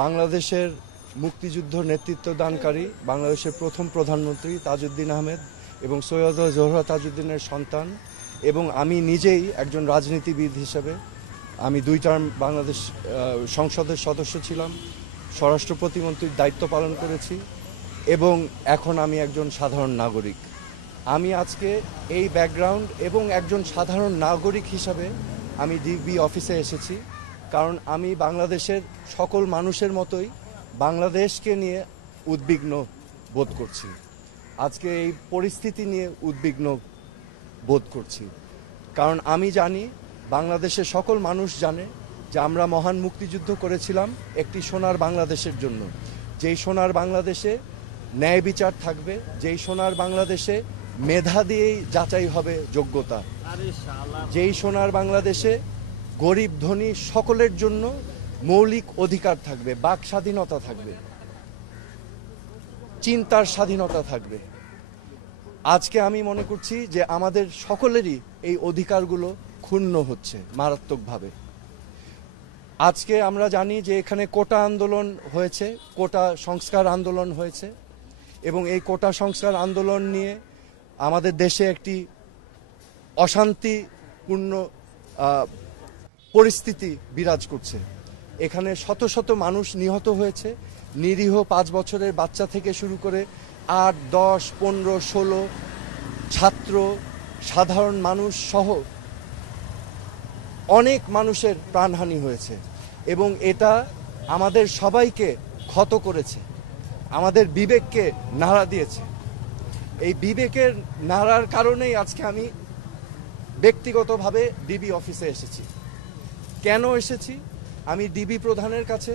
বাংলাদেশের মুক্তিযুদ্ধ নেতৃত্ব দানকারী বাংলাদেশের প্রথম প্রধানমন্ত্রী তাজউদ্দিন আহমেদ এবং সৈয়দা জোহরা তাজউদ্দিনের সন্তান, এবং আমি নিজেই একজন রাজনীতিবিদ হিসেবে আমি 2 টার্ম বাংলাদেশ সংসদের সদস্য ছিলাম, স্বরাষ্ট্র প্রতিমন্ত্রীর দায়িত্ব পালন করেছি এবং এখন আমি একজন সাধারণ নাগরিক। আমি আজকে এই ব্যাকগ্রাউন্ড এবং একজন সাধারণ নাগরিক হিসাবে আমি ডিবি অফিসে এসেছি, কারণ আমি বাংলাদেশের সকল মানুষের মতোই বাংলাদেশকে নিয়ে উদ্বিগ্ন বোধ করছি। আজকে এই পরিস্থিতি নিয়ে উদ্বিগ্ন বোধ করছি, কারণ আমি জানি, বাংলাদেশের সকল মানুষ জানে যে আমরা মহান মুক্তিযুদ্ধ করেছিলাম একটি সোনার বাংলাদেশের জন্য, যেই সোনার বাংলাদেশে ন্যায় বিচার থাকবে, যেই সোনার বাংলাদেশে মেধা দিয়েই যাচাই হবে যোগ্যতা, যেই সোনার বাংলাদেশে গরিব ধনী সকলের জন্য মৌলিক অধিকার থাকবে, বাক স্বাধীনতা থাকবে, চিন্তার স্বাধীনতা থাকবে। আজকে আমি মনে করছি যে আমাদের সকলেরই এই অধিকারগুলো ক্ষুণ্ণ হচ্ছে মারাত্মকভাবে। আজকে আমরা জানি যে এখানে কোটা আন্দোলন হয়েছে, কোটা সংস্কার আন্দোলন হয়েছে, এবং এই কোটা সংস্কার আন্দোলন নিয়ে আমাদের দেশে একটি অশান্তিপূর্ণ পরিস্থিতি বিরাজ করছে। এখানে শত শত মানুষ নিহত হয়েছে, নিরীহ 5 বছরের বাচ্চা থেকে শুরু করে 8, 10, 15, 16 ছাত্র, সাধারণ মানুষ সহ অনেক মানুষের প্রাণহানি হয়েছে, এবং এটা আমাদের সবাইকে ক্ষত করেছে, আমাদের বিবেককে নাড়া দিয়েছে। এই বিবেকের নাড়ার কারণেই আজকে আমি ব্যক্তিগতভাবে ডিবি অফিসে এসেছি। কেন এসেছি? আমি ডিবি প্রধানের কাছে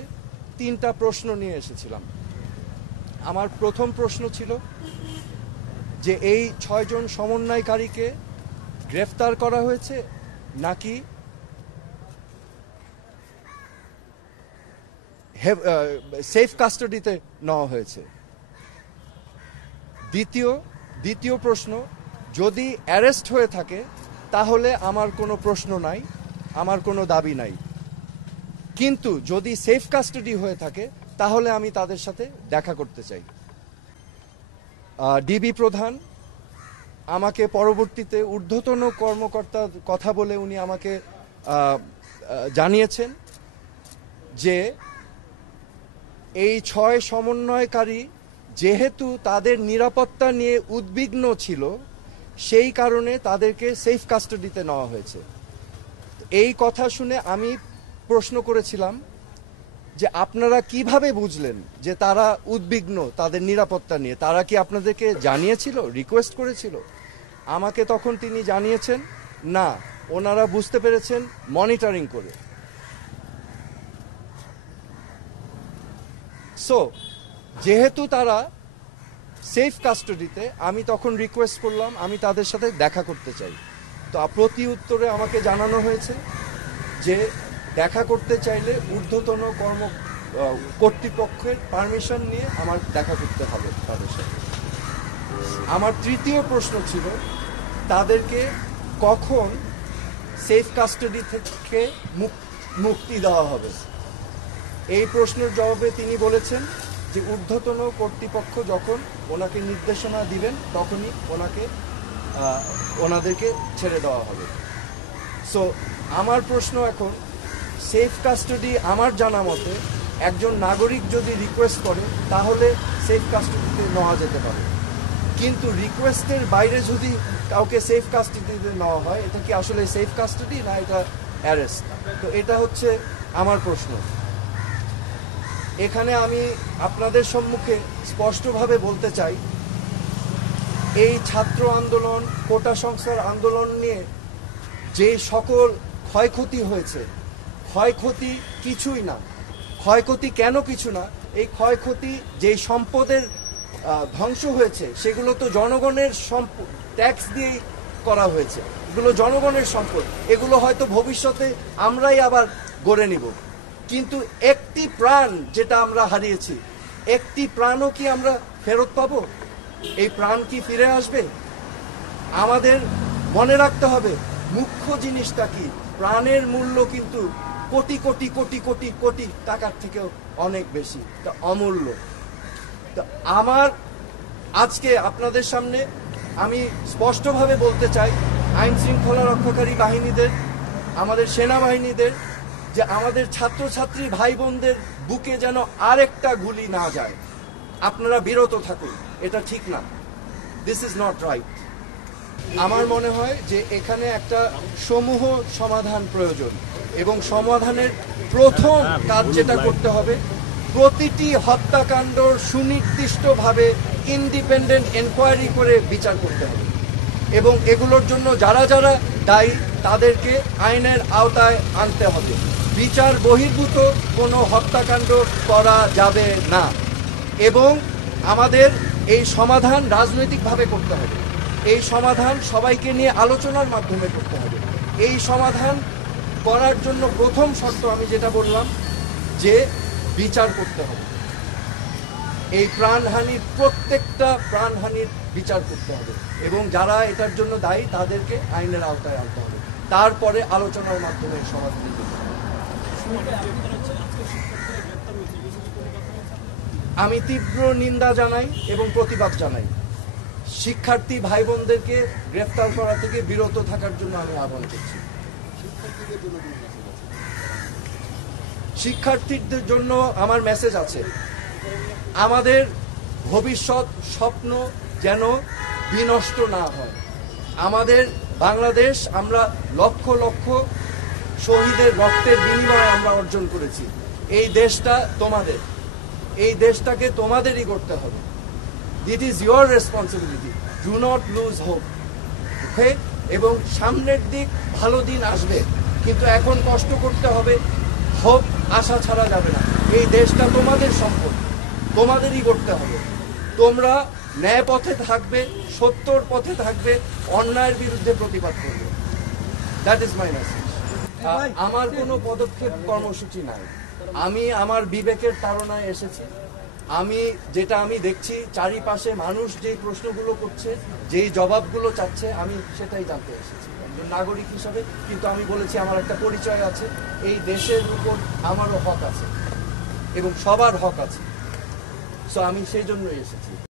3টা প্রশ্ন নিয়ে এসেছিলাম। আমার প্রথম প্রশ্ন ছিল যে এই 6 জন সমন্বয়কারীকে গ্রেফতার করা হয়েছে নাকি সেফ কাস্টাডিতে নেওয়া হয়েছে। দ্বিতীয় প্রশ্ন, যদি অ্যারেস্ট হয়ে থাকে তাহলে আমার কোনো প্রশ্ন নাই, আমার কোনো দাবি নাই, কিন্তু যদি সেফ কাস্টাডি হয়ে থাকে তাহলে আমি তাদের সাথে দেখা করতে চাই। ডিবি প্রধান আমাকে পরবর্তীতে ঊর্ধ্বতন কর্মকর্তার কথা বলে উনি আমাকে জানিয়েছেন যে এই 6 সমন্বয়কারী যেহেতু তাদের নিরাপত্তা নিয়ে উদ্বিগ্ন ছিল, সেই কারণে তাদেরকে সেফ কাস্টাডিতে নেওয়া হয়েছে। এই কথা শুনে আমি প্রশ্ন করেছিলাম যে আপনারা কিভাবে বুঝলেন যে তারা উদ্বিগ্ন তাদের নিরাপত্তা নিয়ে? তারা কি আপনাদেরকে জানিয়েছিল, রিকোয়েস্ট করেছিল? আমাকে তখন তিনি জানিয়েছেন না, ওনারা বুঝতে পেরেছেন মনিটরিং করে। সো যেহেতু তারা সেফ কাস্টাডিতে, আমি তখন রিকোয়েস্ট করলাম আমি তাদের সাথে দেখা করতে চাই। তো প্রতি উত্তরে আমাকে জানানো হয়েছে যে দেখা করতে চাইলে ঊর্ধ্বতন কর্তৃপক্ষের পারমিশন নিয়ে আমার দেখা করতে হবে তাদের সাথে। আমার তৃতীয় প্রশ্ন ছিল তাদেরকে কখন সেফ কাস্টাডি থেকে মুক্তি দেওয়া হবে। এই প্রশ্নের জবাবে তিনি বলেছেন যে ঊর্ধ্বতন কর্তৃপক্ষ যখন ওনাকে নির্দেশনা দিবেন তখনই ওনাদেরকে ছেড়ে দেওয়া হবে। সো আমার প্রশ্ন এখন, সেফ কাস্টাডি আমার জানা মতে একজন নাগরিক যদি রিকোয়েস্ট করে তাহলে সেফ কাস্টাডিতে নেওয়া যেতে পারে, কিন্তু রিকোয়েস্টের বাইরে যদি কাউকে সেফ কাস্টাডিতে নেওয়া হয়, এটা কি আসলে সেফ কাস্টাডি না এটা অ্যারেস্ট? তো এটা হচ্ছে আমার প্রশ্ন। এখানে আমি আপনাদের সম্মুখে স্পষ্টভাবে বলতে চাই, এই ছাত্র আন্দোলন, কোটা সংস্কার আন্দোলন নিয়ে যে সকল ক্ষয়ক্ষতি হয়েছে, ক্ষয়ক্ষতি কিছুই না। ক্ষয়ক্ষতি কেন কিছু না? এই ক্ষয়ক্ষতি যেই সম্পদের ধ্বংস হয়েছে সেগুলো তো জনগণের সম্পদ, ট্যাক্স দিয়েই করা হয়েছে। এগুলো জনগণের সম্পদ, এগুলো হয়তো ভবিষ্যতে আমরাই আবার গড়ে নিব, কিন্তু একটি প্রাণ যেটা আমরা হারিয়েছি, একটি প্রাণও কি আমরা ফেরত পাবো? এই প্রাণ কি ফিরে আসবে? আমাদের মনে রাখতে হবে মুখ্য জিনিসটা কি। প্রাণের মূল্য কিন্তু কোটি কোটি কোটি কোটি কোটি টাকার থেকেও অনেক বেশি, তা অমূল্য। তা আমার আজকে আপনাদের সামনে আমি স্পষ্টভাবে বলতে চাই, আইন শৃঙ্খলা রক্ষাকারী বাহিনীদের, আমাদের সেনাবাহিনীদের, যে আমাদের ছাত্রছাত্রী ভাই বোনদের বুকে যেন আরেকটা গুলি না যায়। আপনারা বিরত থাকুন, এটা ঠিক না। This is not right. আমার মনে হয় যে এখানে একটা সমূহ সমাধান প্রয়োজন, এবং সমাধানের প্রথম কাজ যেটা করতে হবে, প্রতিটি হত্যাকাণ্ড সুনির্দিষ্টভাবে ইন্ডিপেন্ডেন্ট এনকোয়ারি করে বিচার করতে হবে, এবং এগুলোর জন্য যারা যারা দায়ী তাদেরকে আইনের আওতায় আনতে হবে। বিচার বহির্ভূত কোনো হত্যাকাণ্ড করা যাবে না, এবং আমাদের এই সমাধান রাজনৈতিকভাবে করতে হবে। এই সমাধান সবাইকে নিয়ে আলোচনার মাধ্যমে করতে হবে। এই সমাধান করার জন্য প্রথম শর্ত আমি যেটা বললাম, যে বিচার করতে হবে। এই প্রাণহানির, প্রত্যেকটা প্রাণহানির বিচার করতে হবে, এবং যারা এটার জন্য দায়ী তাদেরকে আইনের আওতায় আনতে হবে। তারপরে আলোচনার মাধ্যমে সমাধান দিতে হবে। আমি তীব্র নিন্দা জানাই এবং প্রতিবাদ জানাই। শিক্ষার্থী ভাই বোনদেরকে গ্রেফতার করা থেকে বিরত থাকার জন্য আমি আহ্বান করছি। শিক্ষার্থীদের জন্য আমার মেসেজ আছে, আমাদের ভবিষ্যৎ স্বপ্ন যেন বিনষ্ট না হয়। আমাদের বাংলাদেশ আমরা লক্ষ লক্ষ শহীদের রক্তের বিনিময়ে আমরা অর্জন করেছি। এই দেশটা তোমাদের, এই দেশটাকে তোমাদেরই করতে হবে। It is your responsibility. Do not lose hope. Okay? এবং সামনের দিক ভালো দিন আসবে, কিন্তু এখন কষ্ট করতে হবে। হোপ, আশা ছাড়া যাবে না। এই দেশটা তোমাদের সম্পদ, তোমাদেরই করতে হবে। তোমরা ন্যায় পথে থাকবে, সত্যর পথে থাকবে, অন্যায়ের বিরুদ্ধে প্রতিবাদ করবে। That is my message. আমার কোনো পদক্ষেপ কর্মসূচি নাই। আমি আমার বিবেকের তাড়নায় এসেছি। যেটা আমি দেখছি চারিপাশে মানুষ যেই প্রশ্নগুলো করছে, যেই জবাবগুলো চাচ্ছে, আমি সেটাই জানতে এসেছি একজন নাগরিক হিসাবে। কিন্তু আমি বলেছি আমার একটা পরিচয় আছে, এই দেশের উপর আমারও হক আছে এবং সবার হক আছে। সো আমি সেই জন্যই এসেছি।